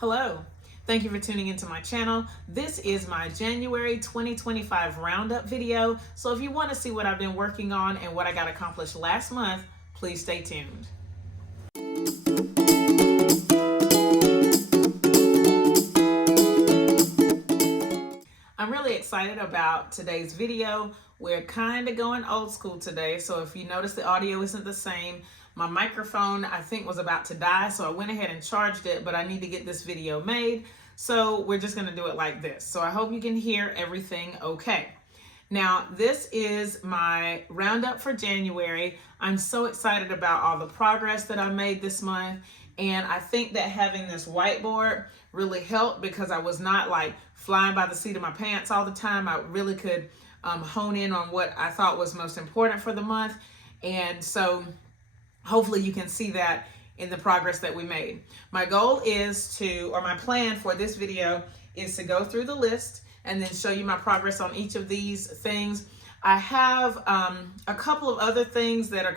Hello, thank you for tuning into my channel. This is my January 2025 Roundup video. So if you want to see what I've been working on and what I got accomplished last month, please stay tuned. I'm really excited about today's video. We're kind of going old school today, so if you notice the audio isn't the same, my microphone I think was about to die, so I went ahead and charged it, but I need to get this video made, so we're just going to do it like this. So I hope you can hear everything okay. Now, this is my roundup for January. I'm so excited about all the progress that I made this month, and I think that having this whiteboard really helped because I was not like flying by the seat of my pants all the time. I really could hone in on what I thought was most important for the month, and so hopefully you can see that in the progress that we made. My goal is to, or my plan for this video is to go through the list and then show you my progress on each of these things. I have a couple of other things that are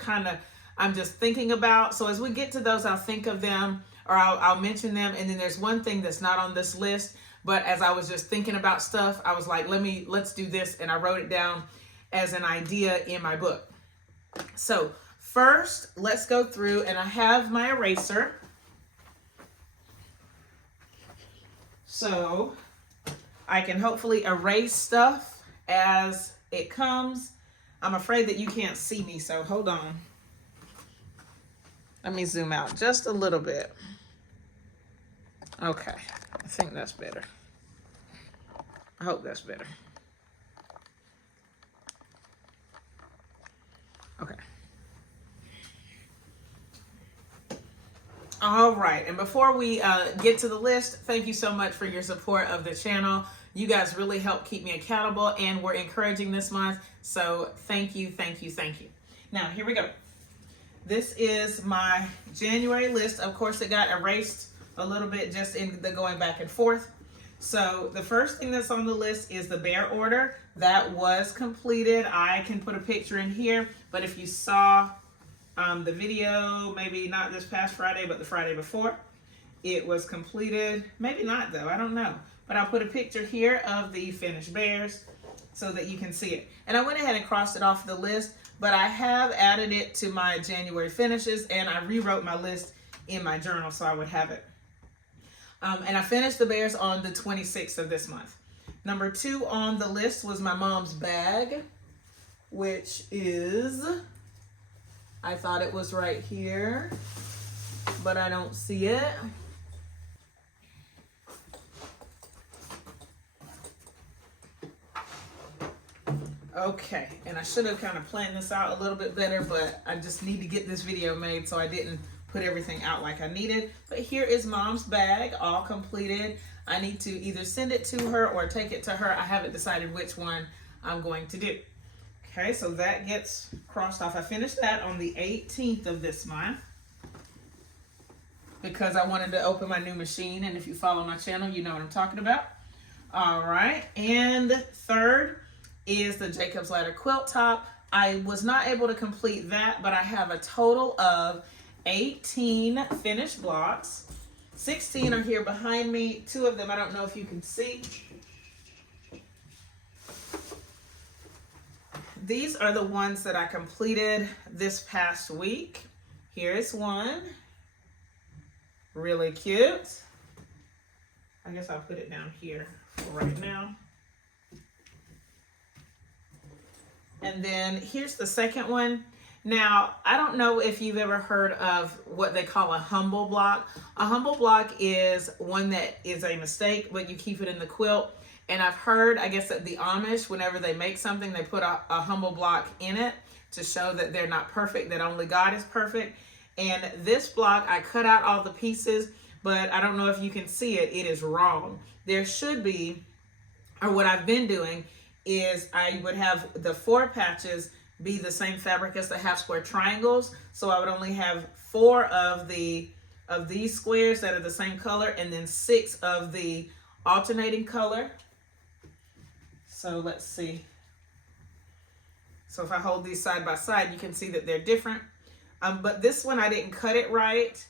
I'm just thinking about. So as we get to those, I'll think of them, or I'll mention them. And then there's one thing that's not on this list, but as I was just thinking about stuff, I was like, let's do this. And I wrote it down as an idea in my book. So first, let's go through, and I have my eraser. So I can hopefully erase stuff as it comes. I'm afraid that you can't see me, so hold on. Let me zoom out just a little bit. Okay, I think that's better. I hope that's better. Okay. All right, and before we get to the list, thank you so much for your support of the channel. You guys really help keep me accountable, and we're encouraging this month, so thank you, thank you, thank you. Now, here we go. This is my January list. Of course, it got erased a little bit just in the going back and forth. So the first thing that's on the list is the bear order. That was completed. I can put a picture in here, but if you saw the video, maybe not this past Friday, but the Friday before, it was completed. Maybe not though, I don't know. But I'll put a picture here of the finished bears so that you can see it. And I went ahead and crossed it off the list, but I have added it to my January finishes, and I rewrote my list in my journal so I would have it. And I finished the bears on the 26th of this month. Number 2 on the list was my mom's bag, which is, I thought it was right here, but I don't see it. Okay, and I should have kind of planned this out a little bit better, but I just need to get this video made, so I didn't put everything out like I needed. But here is mom's bag, all completed. I need to either send it to her or take it to her. I haven't decided which one I'm going to do. Okay, so that gets crossed off. I finished that on the 18th of this month because I wanted to open my new machine, and if you follow my channel, you know what I'm talking about. All right, and third is the Jacob's Ladder quilt top. I was not able to complete that, but I have a total of 18 finished blocks. 16 are here behind me. 2 of them, I don't know if you can see. These are the ones that I completed this past week. Here is one. Really cute. I guess I'll put it down here for right now. And then here's the second one. Now, I don't know if you've ever heard of what they call a humble block. A humble block is one that is a mistake, but you keep it in the quilt. And I've heard, I guess, that the Amish, whenever they make something, they put a humble block in it to show that they're not perfect, that only God is perfect. And this block, I cut out all the pieces, but I don't know if you can see it. It is wrong. There should be, or what I've been doing is I would have the 4 patches be the same fabric as the half square triangles. So I would only have 4 of these squares that are the same color, and then 6 of the alternating color. So let's see. So if I hold these side by side, you can see that they're different. But this one, I didn't cut it right.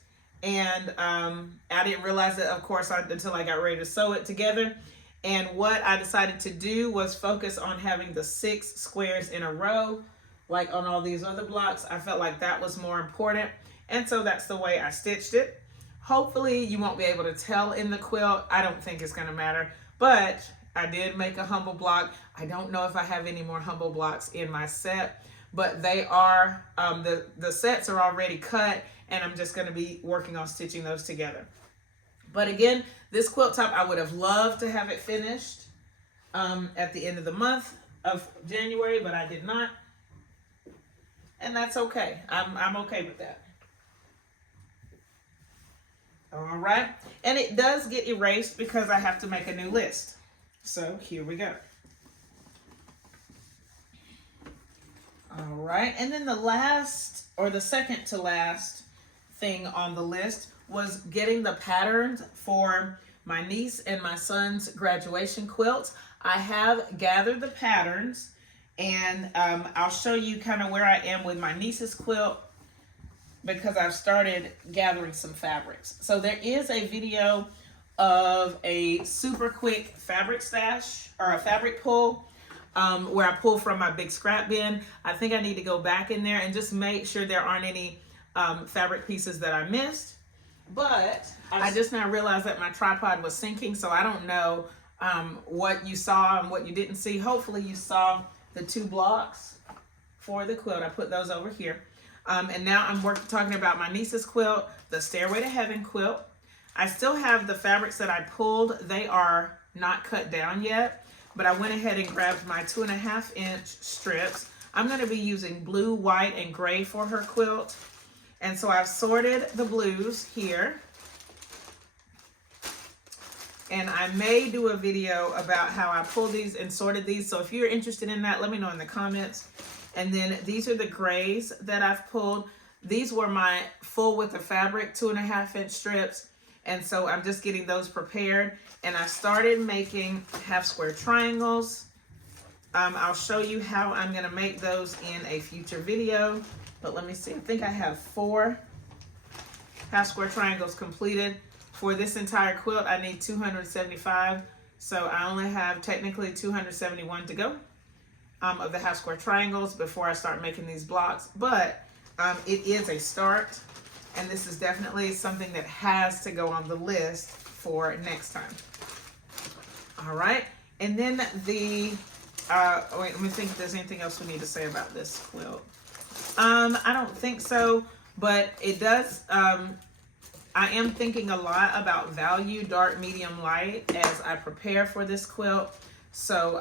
And I didn't realize it, of course, until I got ready to sew it together. And what I decided to do was focus on having the 6 squares in a row, like on all these other blocks. I felt like that was more important. And so that's the way I stitched it. Hopefully you won't be able to tell in the quilt. I don't think it's gonna matter, but I did make a humble block. I don't know if I have any more humble blocks in my set, but they are, the sets are already cut, and I'm just gonna be working on stitching those together. But again, this quilt top, I would have loved to have it finished at the end of the month of January, but I did not. And that's okay. I'm okay with that. All right. And it does get erased because I have to make a new list. So here we go. All right. And then the last, or the second to last thing on the list was getting the patterns for my niece and my son's graduation quilts. I have gathered the patterns, and I'll show you kind of where I am with my niece's quilt because I've started gathering some fabrics. So there is a video of a super quick fabric stash or a fabric pull where I pull from my big scrap bin. I think I need to go back in there and just make sure there aren't any fabric pieces that I missed. But I just now realized that my tripod was sinking, so I don't know what you saw and what you didn't see. Hopefully you saw the 2 blocks for the quilt. I put those over here. And now I'm talking about my niece's quilt, the Stairway to Heaven quilt. I still have the fabrics that I pulled. They are not cut down yet, but I went ahead and grabbed my 2.5-inch strips. I'm going to be using blue, white, and gray for her quilt. And so I've sorted the blues here. And I may do a video about how I pulled these and sorted these. So if you're interested in that, let me know in the comments. And then these are the grays that I've pulled. These were my full width of fabric, 2.5-inch strips. And so I'm just getting those prepared. And I started making half square triangles. I'll show you how I'm gonna make those in a future video. But let me see, I think I have 4 half square triangles completed. For this entire quilt, I need 275. So I only have technically 271 to go of the half square triangles before I start making these blocks. But it is a start, and this is definitely something that has to go on the list for next time. All right, and then the, wait, let me think if there's anything else we need to say about this quilt. I don't think so, but it does, I am thinking a lot about value, dark, medium, light as I prepare for this quilt. So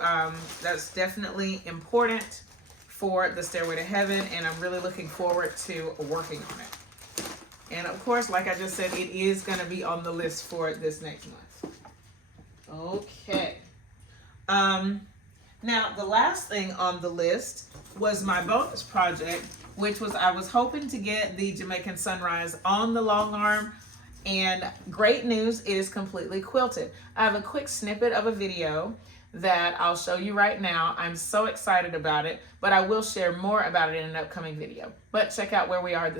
that's definitely important for the Stairway to Heaven, and I'm really looking forward to working on it. And of course, like I just said, it is going to be on the list for this next month. Okay. Now, the last thing on the list was my bonus project, which was I was hoping to get the Jamaican Sunrise on the long arm. And great news, it is completely quilted. I have a quick snippet of a video that I'll show you right now. I'm so excited about it, but I will share more about it in an upcoming video. But check out where we are at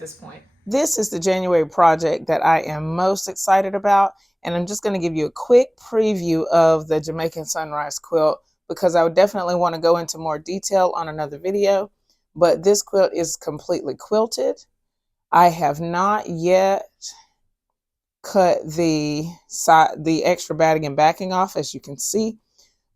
this point. This is the January project that I am most excited about, and I'm just going to give you a quick preview of the Jamaican Sunrise quilt because I would definitely want to go into more detail on another video, but this quilt is completely quilted. I have not yet cut the extra batting and backing off, as you can see,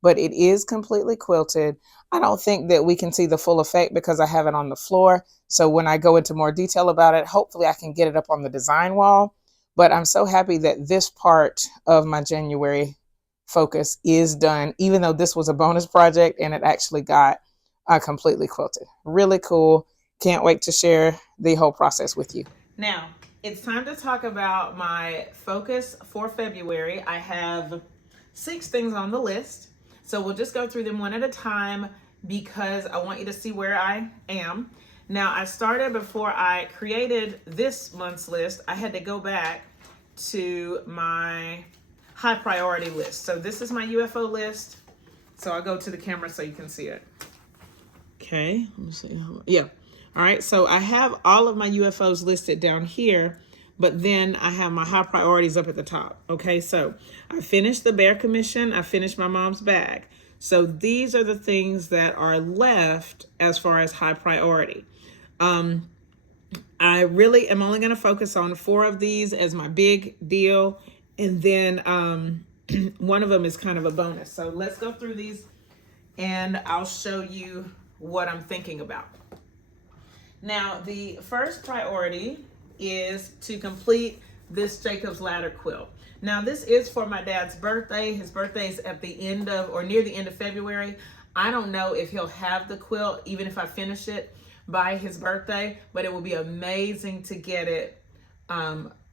but it is completely quilted. I don't think that we can see the full effect because I have it on the floor. So when I go into more detail about it, hopefully I can get it up on the design wall. But I'm so happy that this part of my January focus is done, even though this was a bonus project and it actually got completely quilted. Really cool. Can't wait to share the whole process with you. Now, it's time to talk about my focus for February. I have 6 things on the list. So we'll just go through them one at a time because I want you to see where I am. Now, I started before I created this month's list. I had to go back to my high priority list. So this is my UFO list. So I'll go to the camera so you can see it. Okay, let me see. Yeah. All right, so I have all of my UFOs listed down here, but then I have my high priorities up at the top. Okay, so I finished the Bear Commission. I finished my mom's bag. So these are the things that are left as far as high priority. I really am only going to focus on 4 of these as my big deal. And then one of them is kind of a bonus. So let's go through these and I'll show you what I'm thinking about. Now, the first priority is to complete this Jacob's Ladder quilt. Now, this is for my dad's birthday. His birthday is at the end of, or near the end of February. I don't know if he'll have the quilt, even if I finish it by his birthday, but it will be amazing to get it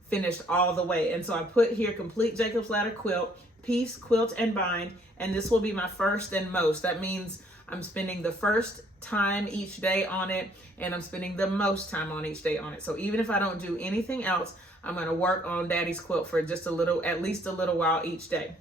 finished all the way. And so I put here, complete Jacob's Ladder quilt, piece, quilt, and bind, and this will be my first and most. That means I'm spending the first time each day on it, and I'm spending the most time on each day on it. So even if I don't do anything else, I'm going to work on Daddy's quilt for just a little, at least a little while each day.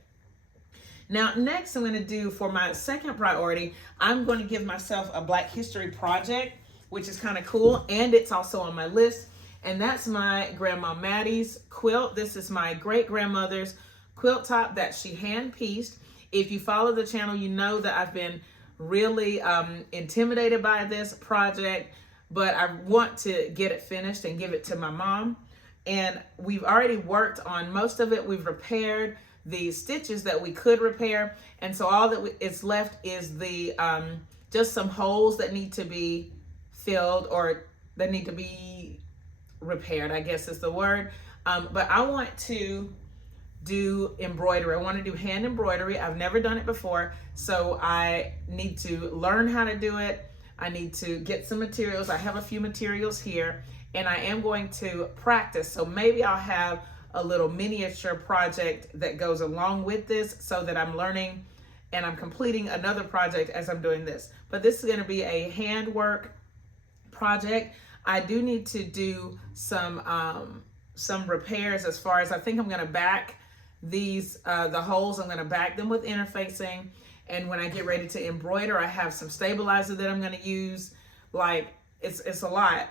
Now, next I'm going to do for my second priority, I'm going to give myself a Black History project, which is kind of cool, and it's also on my list, and that's my Grandma Maddie's quilt. This is my great-grandmother's quilt top that she hand-pieced. If you follow the channel, you know that I've been really intimidated by this project, but I want to get it finished and give it to my mom. And we've already worked on most of it. We've repaired the stitches that we could repair, and so all that is left is the just some holes that need to be filled, or that need to be repaired, I guess is the word. But I want to do embroidery. I want to do hand embroidery. I've never done it before, so I need to learn how to do it. I need to get some materials. I have a few materials here, and I am going to practice. So maybe I'll have a little miniature project that goes along with this, so that I'm learning and I'm completing another project as I'm doing this. But this is going to be a handwork project. I do need to do some repairs, as far as I think I'm going to back these the holes. I'm going to back them with interfacing, and when I get ready to embroider, I have some stabilizer that I'm going to use. Like, it's a lot,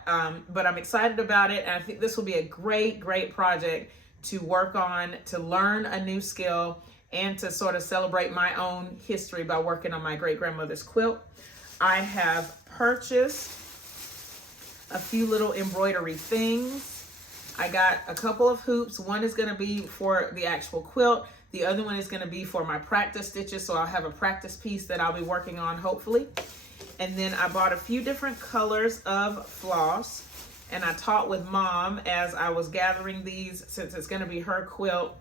but I'm excited about it, and I think this will be a great project to work on, to learn a new skill, and to sort of celebrate my own history by working on my great-grandmother's quilt. I have purchased a few little embroidery things. I got a couple of hoops. One is going to be for the actual quilt. The other one is going to be for my practice stitches, so I'll have a practice piece that I'll be working on, hopefully. And then I bought a few different colors of floss, and I taught with Mom as I was gathering these, since it's going to be her quilt,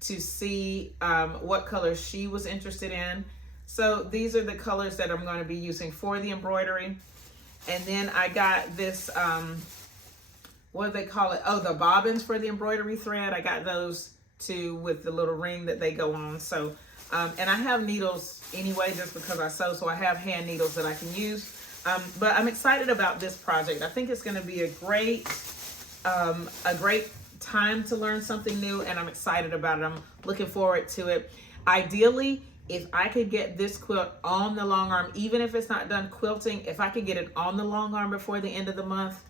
to see what colors she was interested in. So these are the colors that I'm going to be using for the embroidery. And then I got this, what do they call it? Oh, the bobbins for the embroidery thread. I got those too, with the little ring that they go on. So, and I have needles anyway, just because I sew, so I have hand needles that I can use. But I'm excited about this project. I think it's going to be a great time to learn something new, and I'm excited about it. I'm looking forward to it. Ideally, if I could get this quilt on the long arm, even if it's not done quilting, if I could get it on the long arm before the end of the month,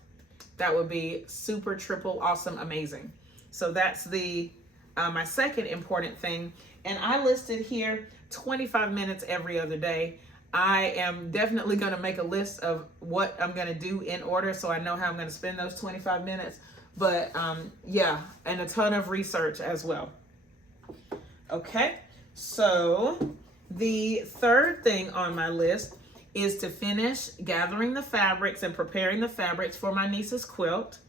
that would be super, triple, awesome, amazing. So that's the my second important thing. And I listed here 25 minutes every other day. I am definitely going to make a list of what I'm going to do in order, so I know how I'm going to spend those 25 minutes. But yeah, and a ton of research as well. Okay, so the third thing on my list is to finish gathering the fabrics and preparing the fabrics for my niece's quilt.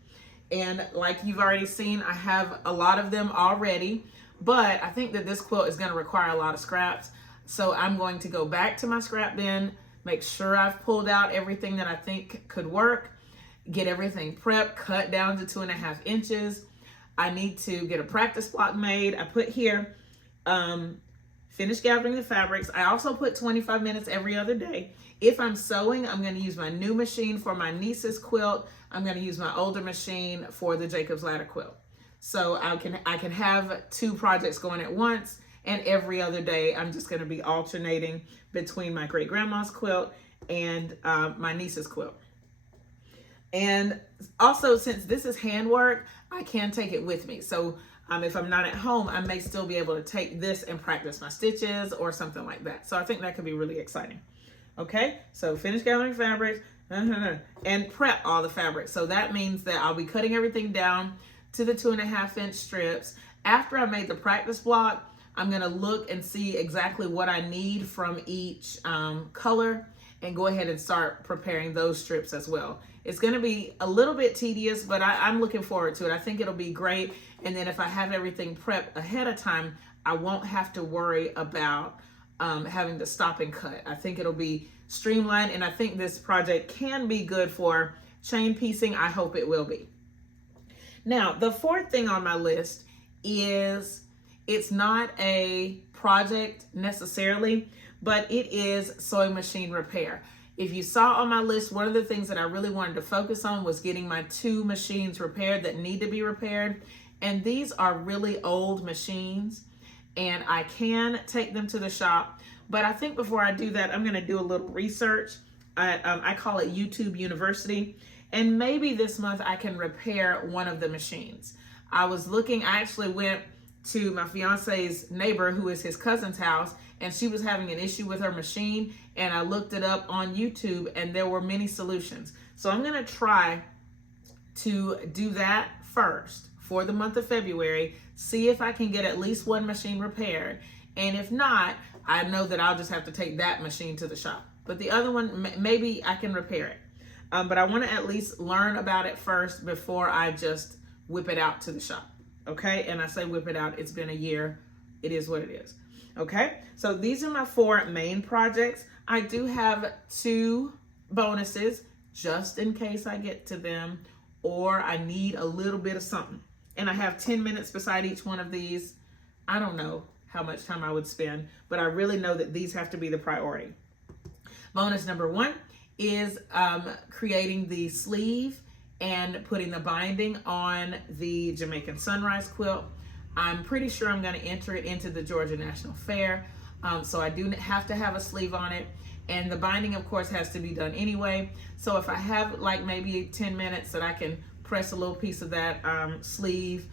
And like you've already seen, I have a lot of them already, but I think that this quilt is going to require a lot of scraps. So I'm going to go back to my scrap bin, make sure I've pulled out everything that I think could work, get everything prepped, cut down to 2.5 inches. I need to get a practice block made. I put here, finish gathering the fabrics. I also put 25 minutes every other day. If I'm sewing, I'm going to use my new machine for my niece's quilt. I'm going to use my older machine for the Jacob's Ladder quilt. So I can have 2 projects going at once, and every other day I'm just going to be alternating between my great-grandma's quilt and my niece's quilt. And also, since this is handwork, I can take it with me. So if I'm not at home, I may still be able to take this and practice my stitches or something like that. So I think that could be really exciting. Okay, so finish gathering fabrics and prep all the fabrics. So that means that I'll be cutting everything down to the 2.5-inch strips. After I made the practice block, I'm gonna look and see exactly what I need from each color and go ahead and start preparing those strips as well. It's gonna be a little bit tedious, but I'm looking forward to it. I think it'll be great. And then if I have everything prepped ahead of time, I won't have to worry about having to stop and cut. I think it'll be streamlined, and I think this project can be good for chain piecing. I hope it will be. Now, the fourth thing on my list is, it's not a project necessarily, but it is sewing machine repair. If you saw on my list, one of the things that I really wanted to focus on was getting my 2 machines repaired that need to be repaired. And these are really old machines, and I can take them to the shop. But I think before I do that, I'm gonna do a little research. I call it YouTube University. And maybe this month I can repair one of the machines. I actually went to my fiance's neighbor, who is his cousin's house, and she was having an issue with her machine, and I looked it up on YouTube, and there were many solutions. So I'm gonna try to do that first for the month of February, see if I can get at least one machine repaired. And if not, I know that I'll just have to take that machine to the shop. But the other one, maybe I can repair it. But I wanna at least learn about it first before I just whip it out to the shop, okay? And I say whip it out, it's been a year. It is what it is, okay? So these are my 4 main projects. I do have 2 bonuses just in case I get to them or I need a little bit of something. And I have 10 minutes beside each one of these. I don't know how much time I would spend, but I really know that these have to be the priority. Bonus number 1 is creating the sleeve and putting the binding on the Jamaican Sunrise quilt. I'm pretty sure I'm gonna enter it into the Georgia National Fair. So I do have to have a sleeve on it. And the binding, of course, has to be done anyway. So if I have like maybe 10 minutes that I can press a little piece of that sleeve,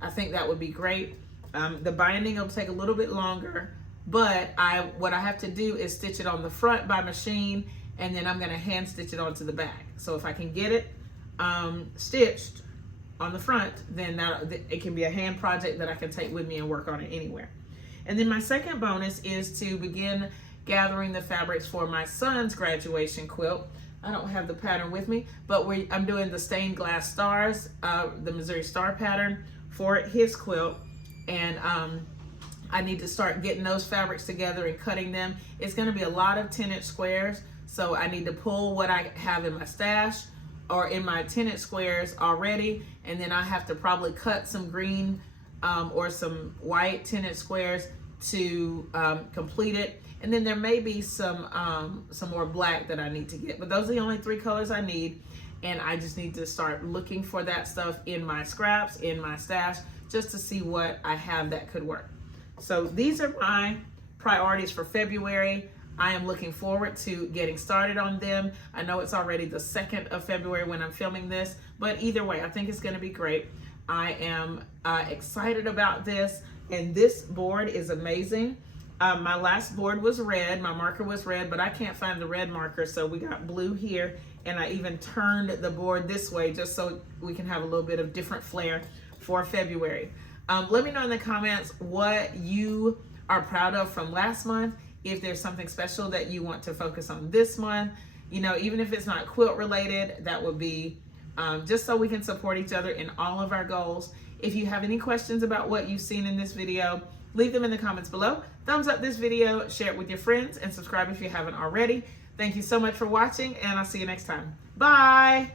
I think that would be great. The binding will take a little bit longer, but what I have to do is stitch it on the front by machine, and then I'm gonna hand stitch it onto the back. So if I can get it stitched on the front, then it can be a hand project that I can take with me and work on it anywhere. And then my second bonus is to begin gathering the fabrics for my son's graduation quilt. I don't have the pattern with me, but I'm doing the stained glass stars, the Missouri Star pattern for his quilt. And I need to start getting those fabrics together and cutting them. It's gonna be a lot of 10-inch squares, so I need to pull what I have in my stash or in my 10-inch squares already, and then I have to probably cut some green or some white 10-inch squares to complete it. And then there may be some more black that I need to get, but those are the only 3 colors I need. And I just need to start looking for that stuff in my scraps, in my stash, just to see what I have that could work. So these are my priorities for February. I am looking forward to getting started on them. I know it's already the 2nd of February when I'm filming this, but either way, I think it's gonna be great. I am excited about this, and this board is amazing. My last board was red, my marker was red, but I can't find the red marker, so we got blue here, and I even turned the board this way just so we can have a little bit of different flair for February. Let me know in the comments what you are proud of from last month, if there's something special that you want to focus on this month. You know, even if it's not quilt related, that would be just so we can support each other in all of our goals. If you have any questions about what you've seen in this video, leave them in the comments below. Thumbs up this video, share it with your friends, and subscribe if you haven't already. Thank you so much for watching, and I'll see you next time. Bye.